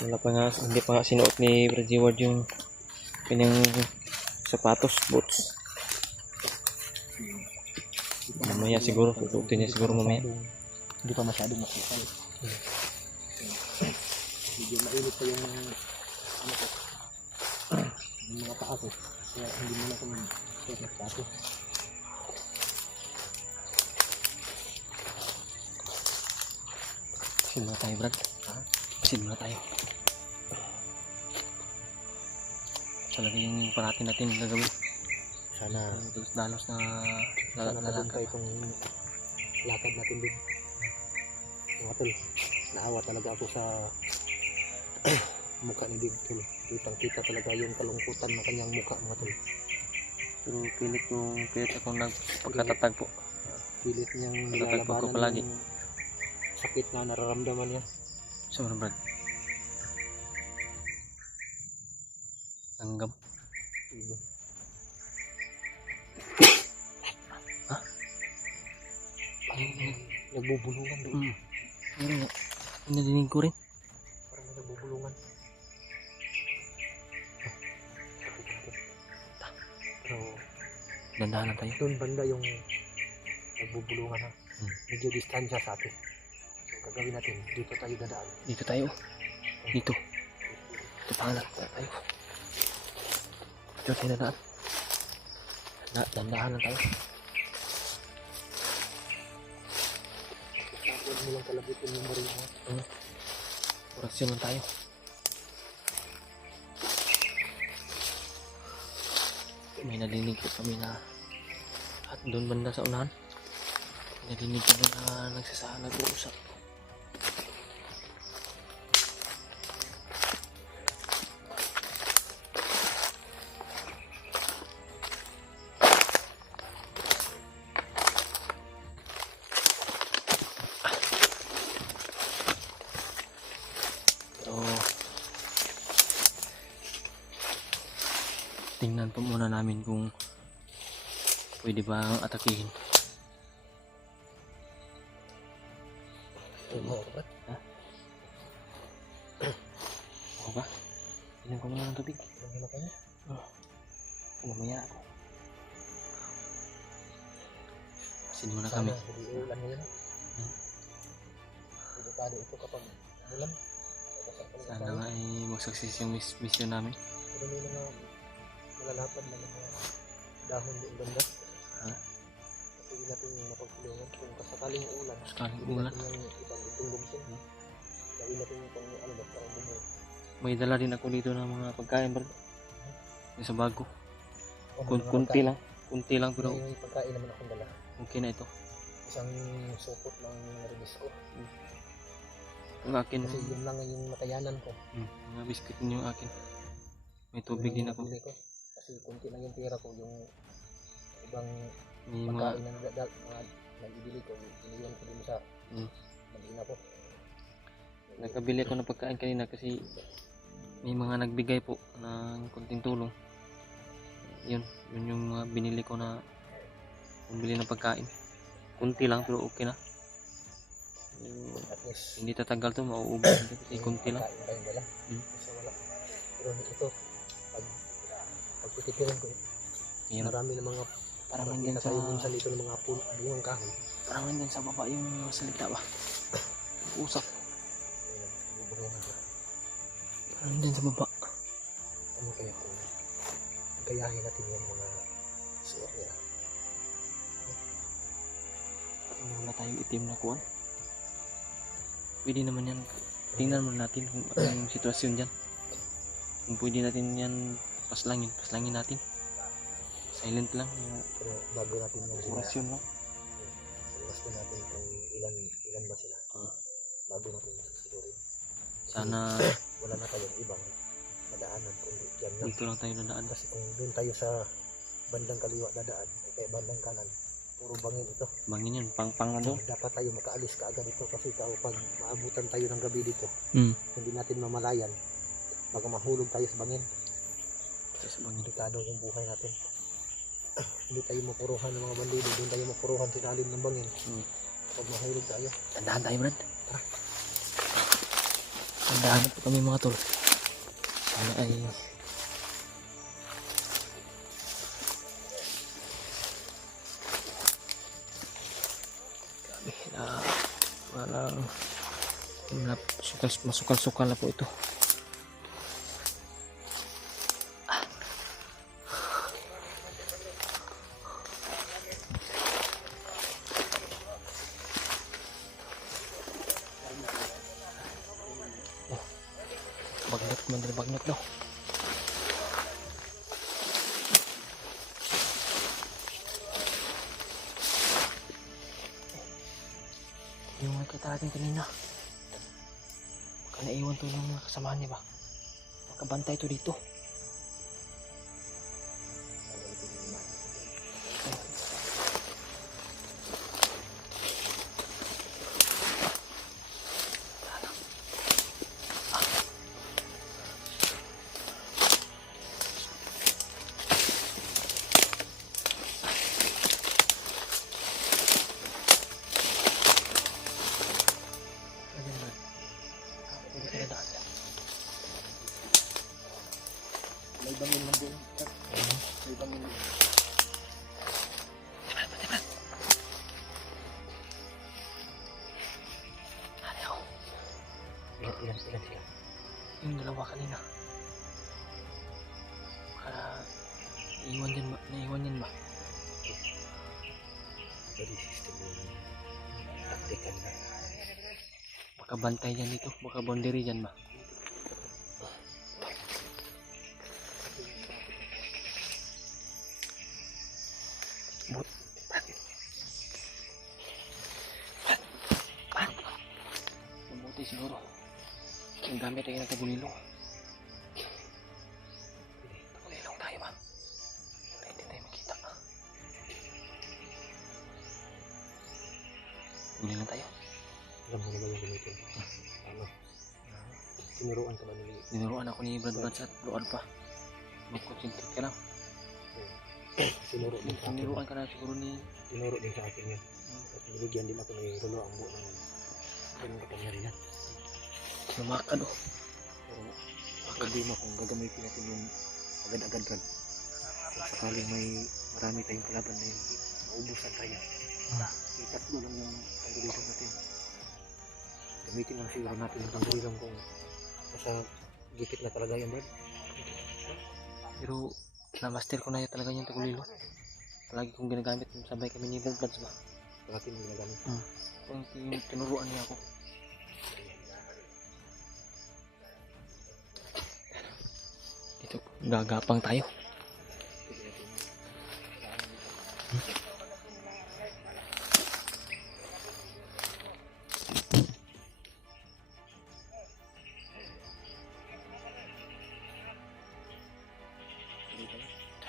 Wala pa nga, hindi pa nga sinuot ni Brad Ward yung kanyang sapatos, boots. Mamaya siguro, susuotin niya siguro mamaya. Hindi pa masyadong masukal. Medyo mainit pa yung ano ko, yung mga paa ko. Kaya hindi mo na kung sapatos. Pasin muna tayo, Brad. Pasin muna tayo. Talaga yung parating natin gagawin. Sana Dalos na tagumpay itong lakad natin din. Mga tol, naawa talaga ako sa mukha ni Big Tol. Kitang-kita talaga yung kalungkutan ng kanyang mukha, mga tol. Pero pilit akong nagpagkatatag po. Pilit niyang Katatag po ko palagi. yung sakit na nararamdaman niya. Sobrang, Brad. Langgam. Ha? Nagbubulungan doon. Meron nga. Nadinig ko rin. Parang may nagbubulungan. Pero Dandahan na tayo. doon banda yung nagbubulungan, ha. Medyo distansya sa atin. So gagawin natin, dito tayo dadaan. Dito tayo. Dito. Ito pangalan. Tayo. Dito tayo dadaan. Dandahan lang tayo. Huwag mo lang kalabitin yung marino. Orasyon lang tayo. May nadinig po kami na at doon banda sa unahan. Nadinig kami na nag-uusap. Tingnan po muna namin kung pwede ba ang atakihin. Ha? Ako ba? Ilan ko muna ng tubig? Mamaya ako. Pasin muna kami. Hindi ulan ngayon. Delikado ito kapag ulan. Sana nga ay magsukses yung mission namin. Pero may mga malalapad na mga dahon doon banda. Ha? Pwede natin mapagpulungan kung kasakaling ulan. Sakaling Pwede ulan. natin yung ibang itong-gumtong. Gawin natin yung pang ano ba, parang bumuli. May dala din ako dito ng mga pagkain, bro. Yung sa bago. O, may mga Kunti pagkain. lang. Kunti lang pero May pagkain naman akong dala. okay na ito. Isang supot ng ribis ko. Yung akin, Kasi yun lang yung makayanan ko. mga biscuit yung akin. May tubig din ako. Nabili ko. Kasi kunti lang yung pera ko. Yung ibang May mga pagkain ng mga nag-ibili ko. Iniwan ko din sa mag-ina ko. nagkabili ako ng pagkain kanina kasi may mga nagbigay po ng konting tulong. Yun yung mga binili ko na pambili ng pagkain. Kunti lang pero okay na. At least Hindi tatagal to, mauubos kasi kunti lang. pagkain tayong dala. Kasi wala. Pero ito, pag titipirin ko, Yun. marami ng mga Parang makita nandyan sa tayo minsan dito ng mga bungang kahoy. parang nandyan sa baba yung salita ba? Usap. Bubungan ko. Parang nandyan sa baba. Ano kaya kung gayahin natin yung mga suot nila. Wala tayong itim na kuwan. Pwede naman yan. Tingnan muna natin kung ano yung sitwasyon dyan. Kung pwede natin yan paslangin natin. Silent lang. Pero bago natin yung sila, Orasyon lang. basta natin kung ilan ba sila. Bago natin masasurin. Sana Wala na tayong ibang madaanan kundi dyan lang. dito lang tayo dadaan. Kasi kung doon tayo sa bandang kaliwa dadaan, o kaya bandang kanan, puro bangin ito. Bangin yun. Pang ano? Dapat tayo makaalis kaagad dito kasi pag maabutan tayo ng gabi dito, Hmm. hindi natin mamalayan, baka mahulog tayo sa bangin. Sa bangin. Delikado yung buhay natin. Hindi tayo mapuruhan ng mga bandido, doon tayo mapuruhan sa ilalim ng bangin. Pag mahulog tayo, Tandaan tayo, Brad. Tandahan po kami mga tol. Sana ay grabe na parang masukal-sukal na po ito. Bagnot man din bagnot no. Yung nakita natin kanina. Baka naiwan to ng mga kasamahan niya ba? Makabantay to dito. May bangin lang din. May bangin lang. Ilan sila? Yung dalawa kanina. Baka naiwan yan ba? Very system yung taktikan na. Baka bantay dyan dito. Baka boundary dyan ba? Mabuti siguro. Ang gamit ay natagulilong. Tagulilong tayo ba? Para hindi tayo makita. Tagulilong tayo. Alam mo na ba yung gamitin? Ano? Tinuruan ka ba nila? Ninuruan ako ni Brad Buds at Bro Alpha. Mag-concentrate ka lang. Tinuro din sa akin. Ninuruan ka na siguro ni... Tinuro din sa akin yan. At binigyan din ako ng rulo ang buo ng ganong kapangyarihan. Lumakad oh. Pero problema kung gagamitin natin yung agad-agad Brad. Kung sakaling may marami tayong kalaban na hindi maubusan tayo. Itatlo lang yung tanggulilong natin. Gamitin lang siguro natin yung tanggulilong kung nasa gipit na talaga yan Brad. Pero na-master ko na yun talaga yung tagulilong. Palagi kong ginagamit sabay kami ni Brad Buds ba. Palagi mo ginagamit. Kung tinuruan niya ako. Dito, gagapang tayo.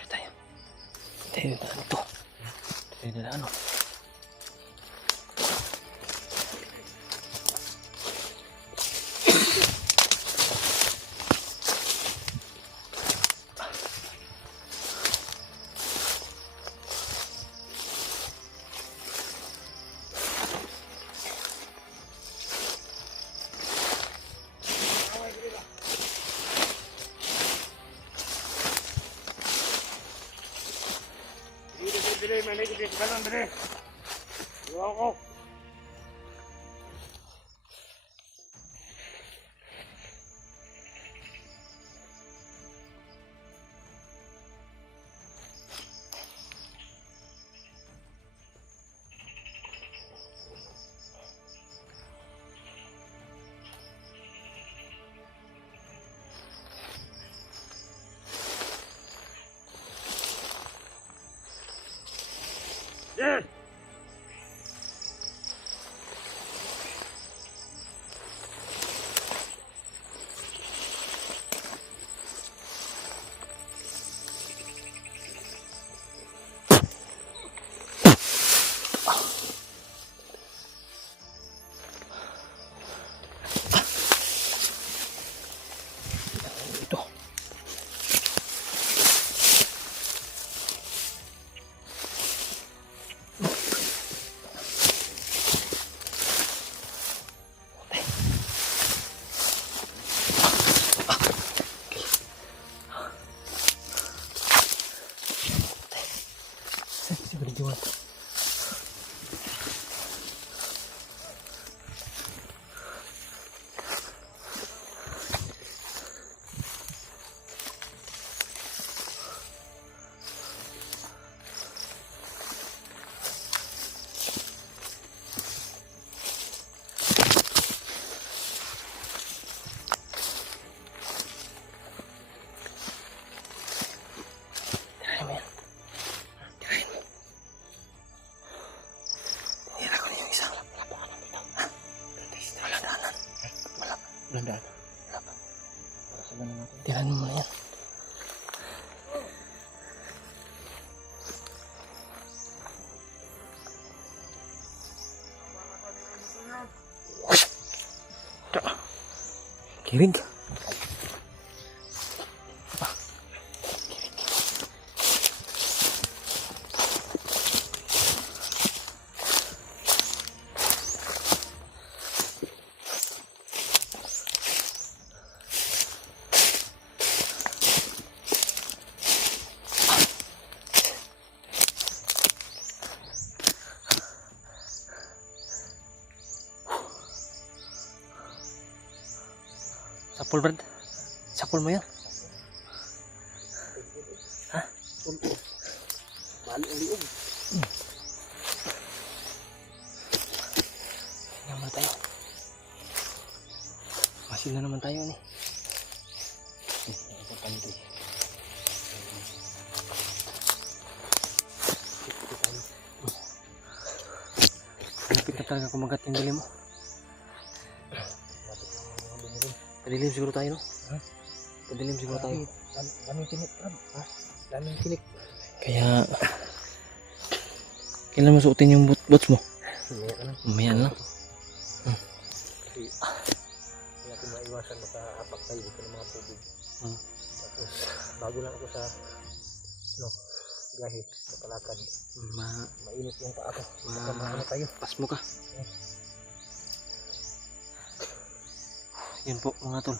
Tayo. Tayo na ano to? Tayo na ano? Dire, may nagigit ka lang, dire. Iwan ko. Yes! Landaan. Wala pa. Para sa ganun natin. Tirahan mo muna yan. Kirig. Sapul, Brad. Sapul mo yan. Ha? Bali ang liog. Tingnan muna tayo. Masin na naman tayo ni. Importante. Lapit na talaga kumagat yung dali mo. Padilim siguro tayo, no? Ha? Padilim siguro tayo. Daming tinik, Brad. Ha? Daming tinik. Kaya... Kailan masuotin yung boots mo? Mamaya ka lang. Mamaya na. Kasi hindi natin maiwasan maka-apak tayo dito ng mga tubig. Tapos bago lang ako sa biyahe, sa palakad. Mainit yung paa ko. Baka maano tayo. Pas mo ka. Yun po mga tol.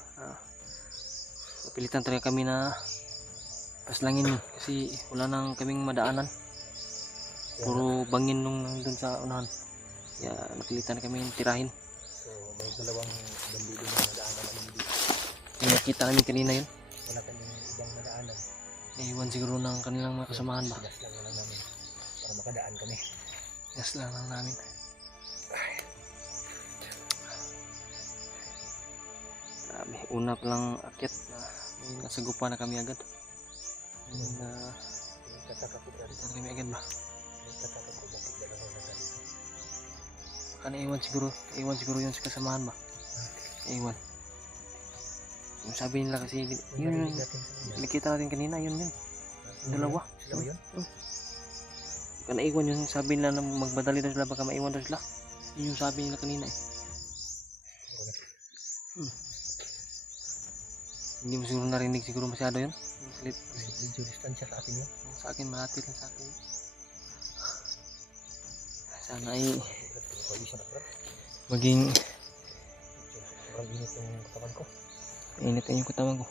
Napilitan talaga kami na paslangin yun. Kasi wala nang kaming madaanan. Puro bangin nung nandun sa unahan. Kaya napilitan na kami tirahin. So may dalawang bandido na nadaanan namin dito. Nakita namin kanina yun. Wala kaming ibang nadaanan. Iwan siguro ng kanilang mga kasamahan ba? Sinas lang naman namin para makadaan kami. Yes lang namin. Grabe, una pa lang akyat na nasagupa na kami agad. Nagtataka ko, Brad. Nakita na kami agad ba? Nagtataka ko bakit dalawa na dito. Baka naiwan siguro yun sa kasamahan ba? Naiwan. Yung sabi nila kasi, yun yung nakita natin kanina, yun. Dalawa. Dalawa yun? Baka naiwan yun, sabi nila na magbadali daw sila, baka maiwan daw sila. Yun yung sabi nila kanina eh. Hindi mo siguro narinig siguro masyado yun. Medyo distansya sa atin yun. Sa akin, malapit lang sa akin. Sana ay maging sobrang init yung katawan ko. init yung katawan ko.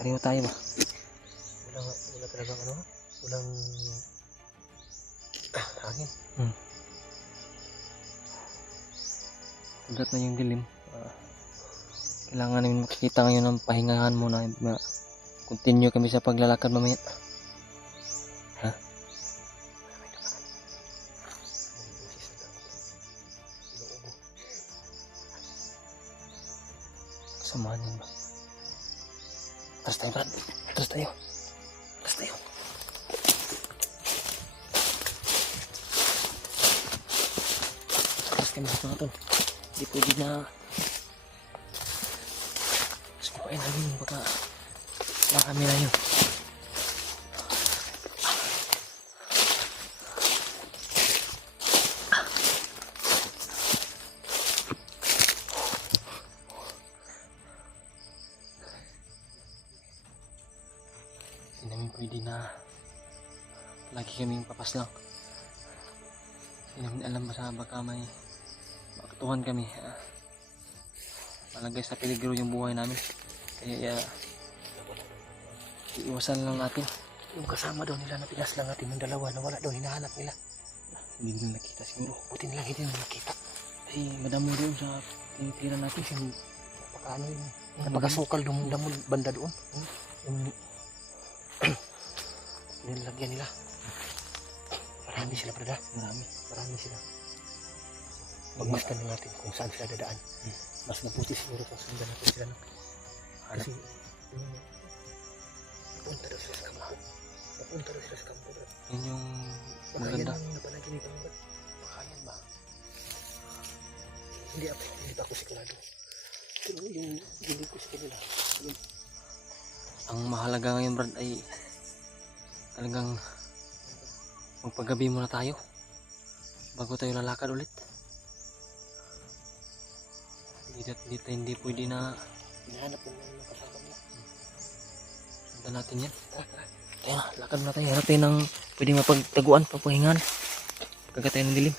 Pareho tayo ba? Wala talagang walang hangin. Ugat na yung dilim. Kailangan namin makikita ngayon ng pahingahan muna. Continue kami sa paglalakad mamaya. Ha? Samahan yan ba? Atras tayo, Brad. Atras tayo. Atras tayo. Atras kami mga tol. Hindi pwede na sukuin namin baka lang kami na yun. Hindi namin pwede na lagi kaming papas lang. Hindi namin alam baka may makatuhan kami. Malagay sa peligro yung buhay namin. Kaya iiwasan lang natin. Yung kasama daw nila na pinaslang natin yung dalawa na wala daw hinahanap nila. Hindi nila nakita siguro. Buti nilang hindi nila nakita. Kasi madami doon sa tinitira natin. Napakaano yun. Napakasukal damon banda doon. Yung nilagyan nila. Marami sila, Brad. Marami sila. Pagmasdan na natin kung saan sila dadaan. Mas mabuti siguro kung sundan natin sila. Kasi napunta daw sila sa kampo. Brad. Yun yung Baka yan maganda. ang napanaginipan mo, Brad. Baka yan ba? Hindi pa ako sigurado. Pero yung ginig ko sa kanila. Ang mahalaga ngayon, Brad, ay talagang magpagabi muna tayo bago tayo lalakad ulit. Hindi pwede na Hinahanap mo na yung kasama mo. sundan natin yan. Kaya na, lakad muna tayo. Hanap tayo ng pwede mapagtaguan, papahingan. Pagka tayo ng dilim.